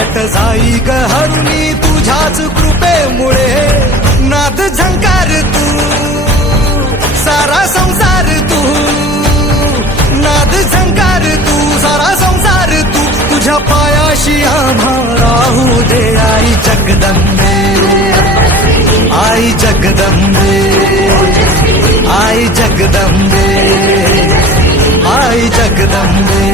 संकट जाई ग हरुनी तुझ्याच कृपेमुळे नाद झंकार तू सारा संसार तू नाद झंकार तू सारा संसार तू तुझ्या पायाशी आम्हा राहू दे आई जगदंबे आई जगदंबे आई जगदंबे आई जगदंबे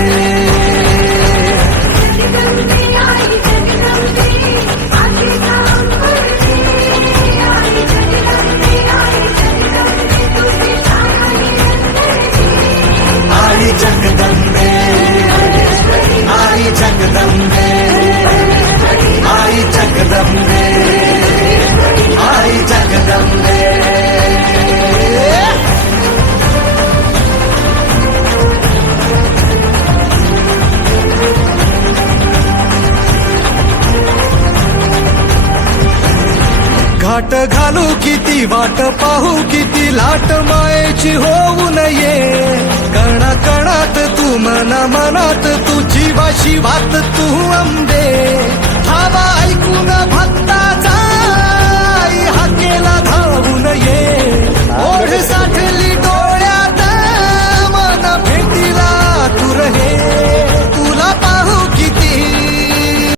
आई जगदंबे आई जगदंबे आई जगदंबे आई जगदंबे घाट घालू किती वाट पाहू किती लाट मायेची होऊ नये कणा कणात तू मना मनात तू जीवाशी वात तू